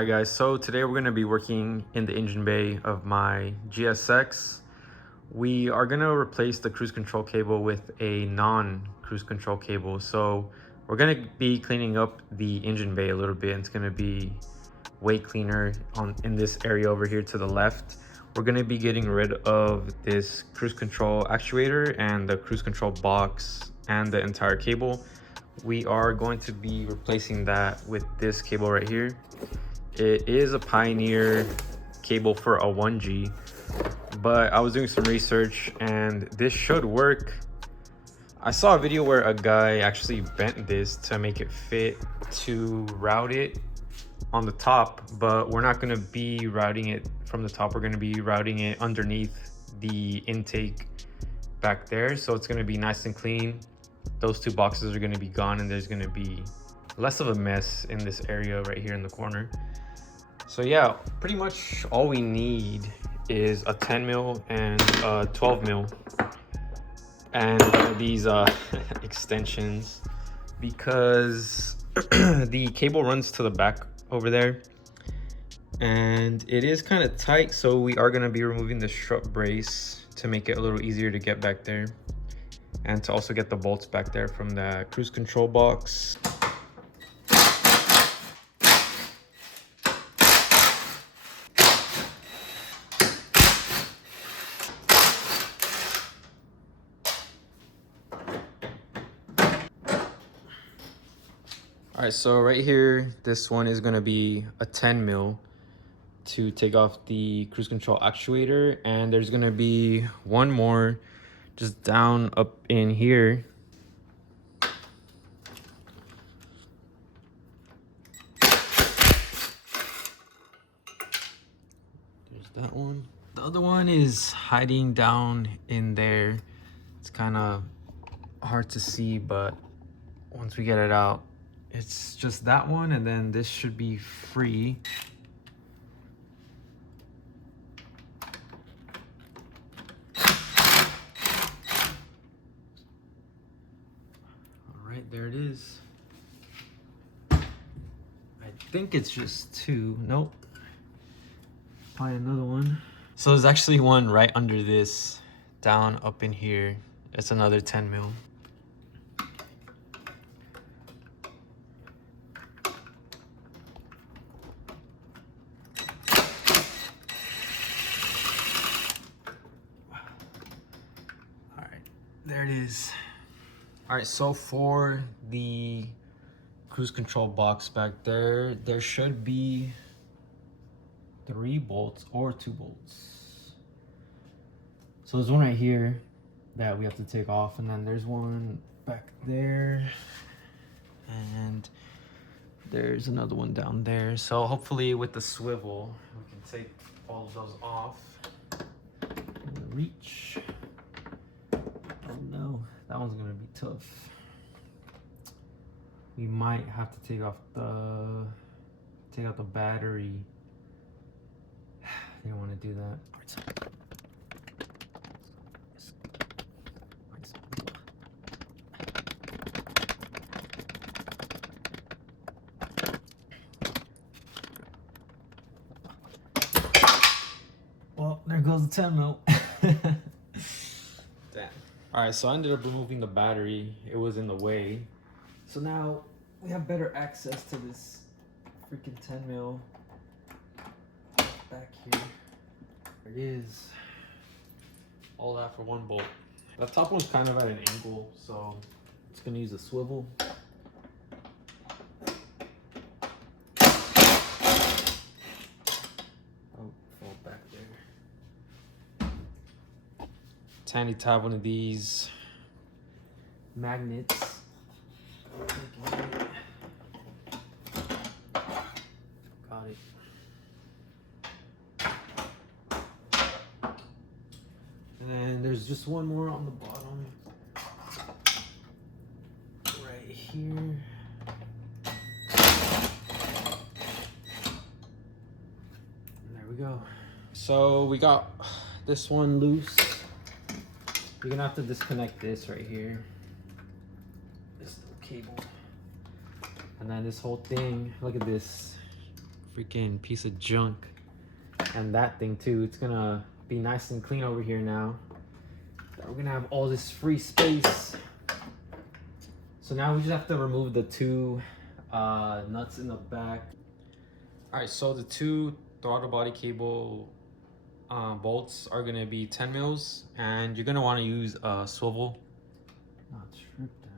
Alright guys, so today we're going to be working in the engine bay of my GSX. We are going to replace the cruise control cable with a non-cruise control cable. So we're going to be cleaning up the engine bay a little bit. It's going to be way cleaner in this area over here to the left. We're going to be getting rid of this cruise control actuator and the cruise control box and the entire cable. We are going to be replacing that with this cable right here. It is a Pioneer cable for a 1G, but I was doing some research and this should work. I saw a video where a guy actually bent this to make it fit to route it on the top, but we're not going to be routing it from the top. We're going to be routing it underneath the intake back there, so it's going to be nice and clean. Those two boxes are going to be gone and there's going to be less of a mess in this area right here in the corner. So yeah, pretty much all we need is a 10 mil and a 12 mil and these extensions, because the cable runs to the back over there and it is kind of tight, so we are going to be removing the strut brace to make it a little easier to get back there and to also get the bolts back there from the cruise control box. All right, so right here, this one is gonna be a 10 mil to take off the cruise control actuator, and there's gonna be one more just down up in here. There's that one. The other one is hiding down in there. It's kind of hard to see, but once we get it out, it's just that one, and then this should be free. All right, there it is. I think it's just two. Nope. Probably another one. So there's actually one right under this, down up in here. It's another 10 mil. There it is. All right, so for the cruise control box back there, there should be 3 bolts or 2 bolts. So there's one right here that we have to take off, and then there's one back there, and there's another one down there. So hopefully with the swivel, we can take all of those off. Reach. Oh no, that one's gonna be tough. We might have to take out the battery. I don't want to do that. Well, there goes the 10 mil. Damn. All right, so I ended up removing the battery. It was in the way. So now we have better access to this freaking 10 mil back here. There it is. All that for one bolt. The top one's kind of at an angle, so it's gonna use a swivel. Oh, fall back there. It's handy to have one of these magnets. Got it. And then there's just one more on the bottom. Right here. And there we go. So we got this one loose. You're gonna have to disconnect this right here. This little cable. And then this whole thing, look at this. freaking piece of junk. And that thing too, it's gonna be nice and clean over here now. We're gonna have all this free space. So now we just have to remove the two nuts in the back. All right, so the two throttle body cable bolts are gonna be 10 mils, and you're gonna want to use a swivel. Not strip them.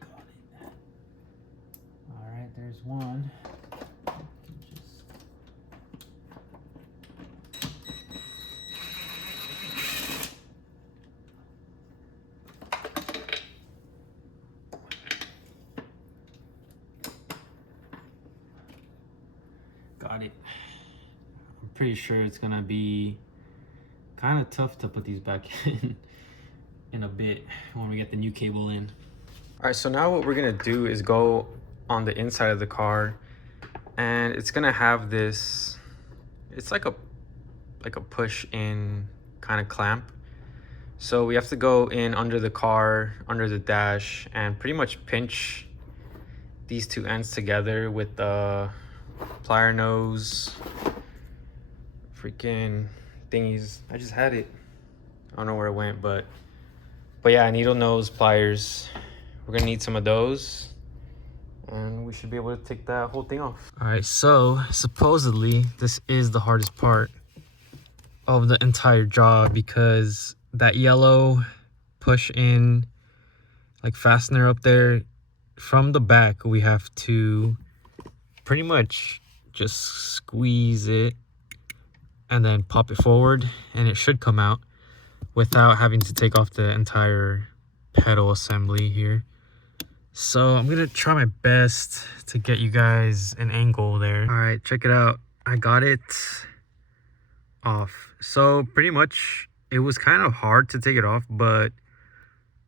Got it. All right, there's one. Got it. I'm pretty sure it's gonna be kind of tough to put these back in a bit when we get the new cable in. All right, so now what we're gonna do is go on the inside of the car, and it's gonna have this, it's like a push in kind of clamp. So we have to go in under the car, under the dash, and pretty much pinch these two ends together with the plier nose freaking thingies. I just had it. I don't know where it went, but yeah, needle nose pliers. We're gonna need some of those, and we should be able to take that whole thing off. All right, so supposedly this is the hardest part of the entire job, because that yellow push in like fastener up there, from the back we have to pretty much just squeeze it and then pop it forward, and it should come out without having to take off the entire pedal assembly here. So I'm gonna try my best to get you guys an angle there. All right, check it out. I got it off. So pretty much it was kind of hard to take it off, but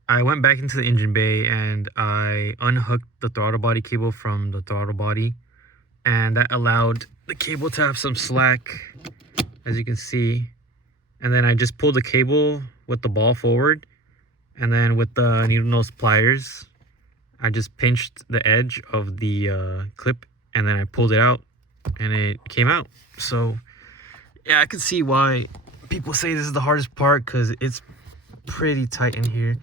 I went back into the engine bay and I unhooked the throttle body cable from the throttle body, and that allowed the cable to have some slack, as you can see. And then I just pulled the cable with the ball forward, and then with the needle nose pliers I just pinched the edge of the clip, and then I pulled it out and it came out. So yeah, I can see why people say this is the hardest part, because it's pretty tight in here.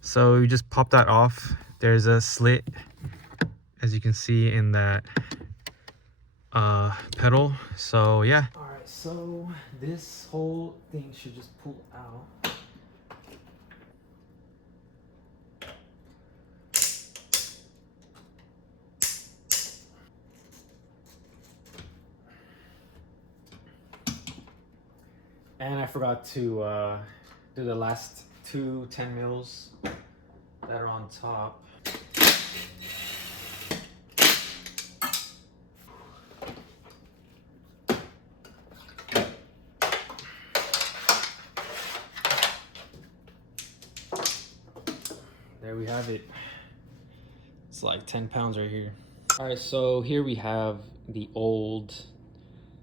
So you just pop that off. There's a slit, as you can see, in that pedal. So yeah. All right, so this whole thing should just pull out. And I forgot to do the last two 10 mils that are on top. There we have it. It's like 10 pounds right here. All right, so here we have the old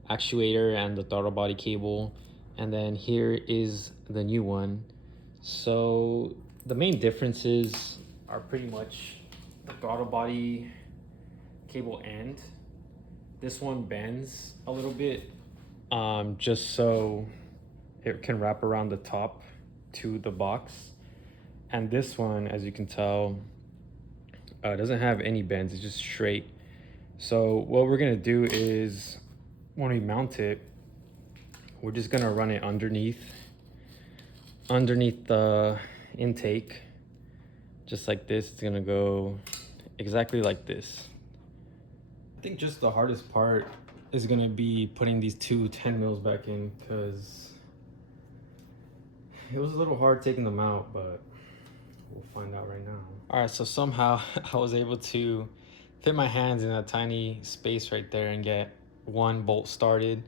actuator and the throttle body cable, and then here is the new one. So the main differences are pretty much the throttle body cable end. This one bends a little bit, just so it can wrap around the top to the box. And this one, as you can tell, doesn't have any bends, it's just straight. So what we're gonna do is, when we mount it, we're just gonna run it underneath the intake, just like this. It's gonna go exactly like this. I think just the hardest part is gonna be putting these two 10 mils back in, because it was a little hard taking them out, but we'll find out right now. All right, so somehow I was able to fit my hands in a tiny space right there and get one bolt started.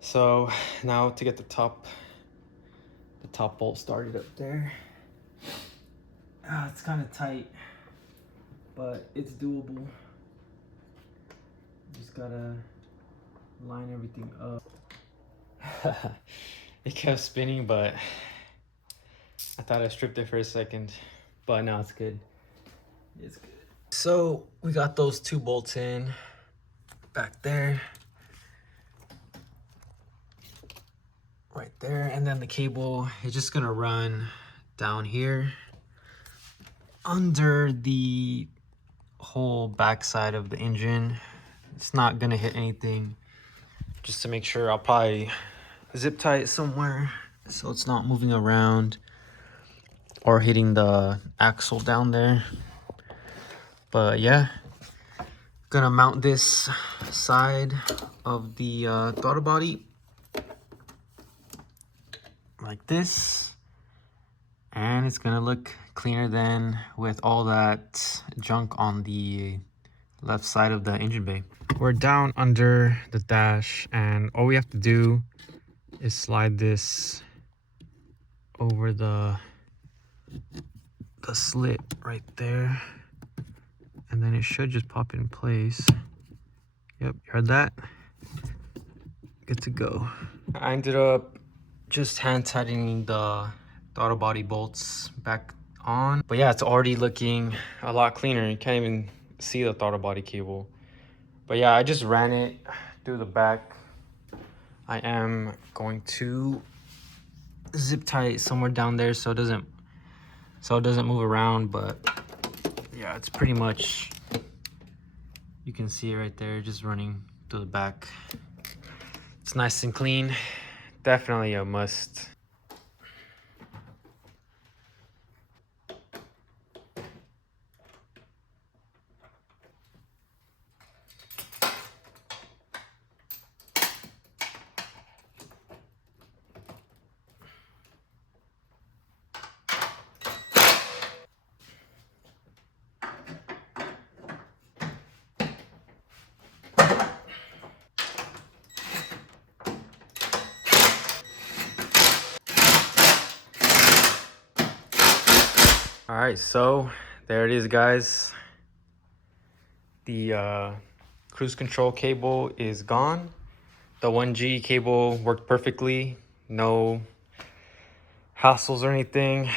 So now to get the top bolt started up there. It's kind of tight, but it's doable. Just gotta line everything up. It kept spinning, but I thought I stripped it for a second. But now it's good. It's good. So we got those 2 bolts in back there. Right there. And then the cable is just gonna run down here under the whole backside of the engine. It's not gonna hit anything. Just to make sure, I'll probably zip tie it somewhere so it's not moving around or hitting the axle down there. But yeah, gonna mount this side of the throttle body like this, and it's gonna look cleaner than with all that junk on the left side of the engine bay. We're down under the dash, and all we have to do is slide this over the slit right there, and then it should just pop in place. Yep, you heard that? Good to go. I ended up just hand tightening the throttle body bolts back on, but yeah, it's already looking a lot cleaner. You can't even see the throttle body cable. But yeah, I just ran it through the back. I am going to zip tie it somewhere down there so it doesn't move around. But yeah, it's pretty much, you can see it right there, just running through the back. It's nice and clean. Definitely a must. All right, so there it is, guys. The cruise control cable is gone. The 1G cable worked perfectly. No hassles or anything.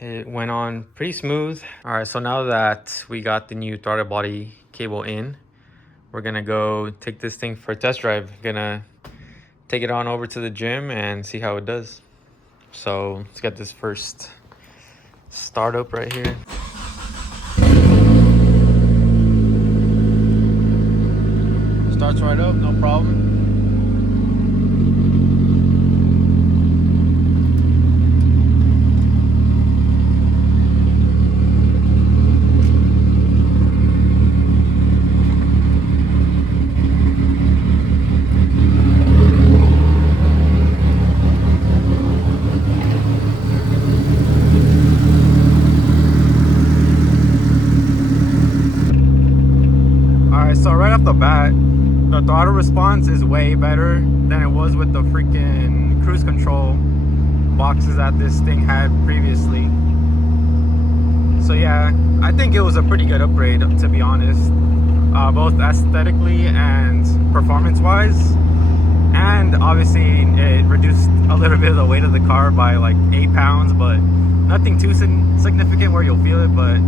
It went on pretty smooth. All right, so now that we got the new throttle body cable in, we're gonna go take this thing for a test drive. Gonna take it on over to the gym and see how it does. So let's get this first start up right here. Starts right up, no problem. So right off the bat, the throttle response is way better than it was with the freaking cruise control boxes that this thing had previously. So yeah, I think it was a pretty good upgrade, to be honest, both aesthetically and performance wise. And obviously it reduced a little bit of the weight of the car by like 8 pounds, but nothing too significant where you'll feel it. But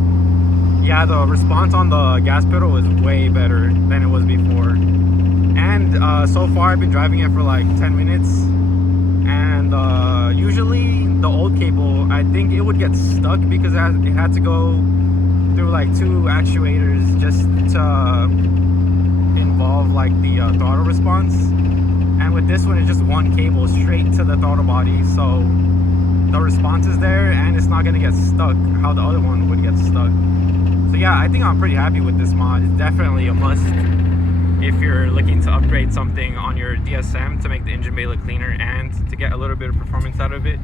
yeah, the response on the gas pedal was way better than it was before. And so far I've been driving it for like 10 minutes. And usually the old cable, I think it would get stuck because it had to go through like 2 actuators just to involve like the throttle response. And with this one, it's just one cable straight to the throttle body. So the response is there and it's not gonna get stuck how the other one would get stuck. So yeah, I think I'm pretty happy with this mod. It's definitely a must if you're looking to upgrade something on your DSM to make the engine bay look cleaner and to get a little bit of performance out of it.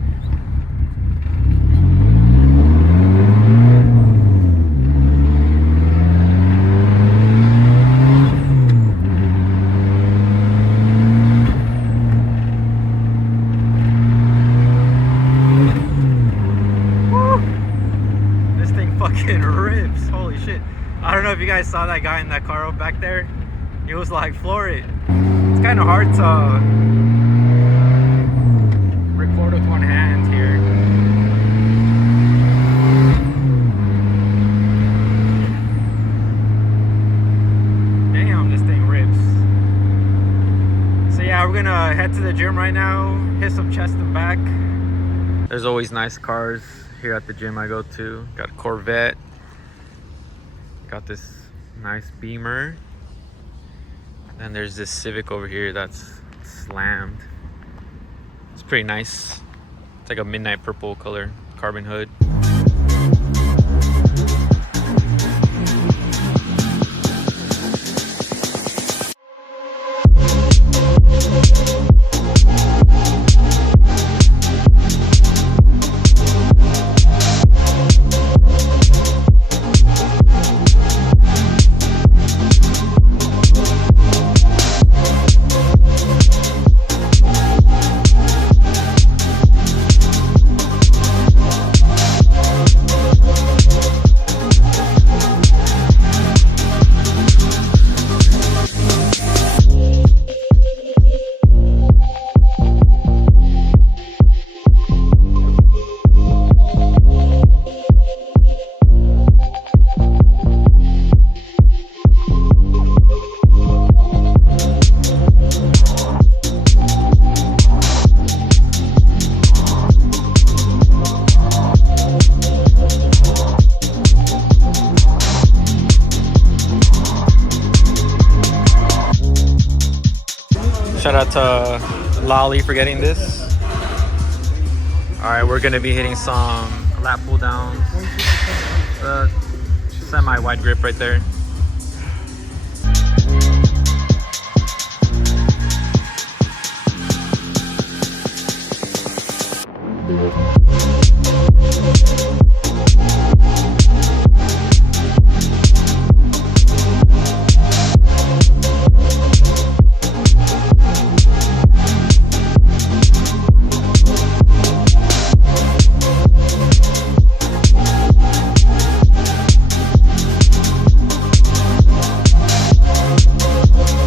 Fucking rips. Holy shit. I don't know if you guys saw that guy in that car back there. He was like, floor it. It's kind of hard to record with one hand here. gonna head to the gym right now, hit some chest and back. There's always nice cars here at the gym I go to. Got a Corvette. Got this nice Beamer. And there's this Civic over here that's slammed. It's pretty nice. It's like a midnight purple color, carbon hood. Shout out to Lolly for getting this. Alright, we're gonna be hitting some lat pull downs. Semi-wide grip right there.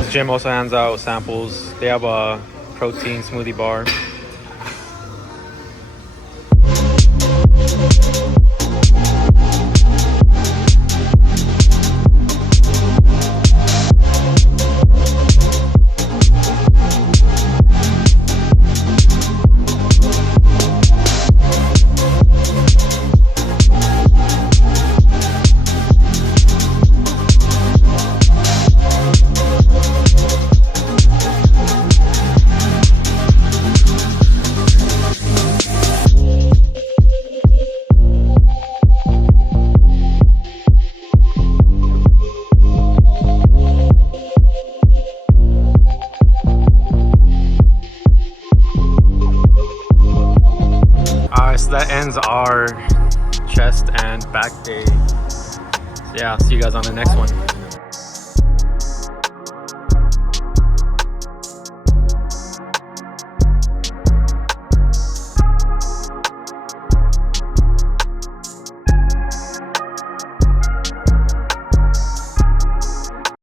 Gym also hands out samples. They have a protein smoothie bar. So that ends our chest and back day. So yeah, I'll see you guys on the next one.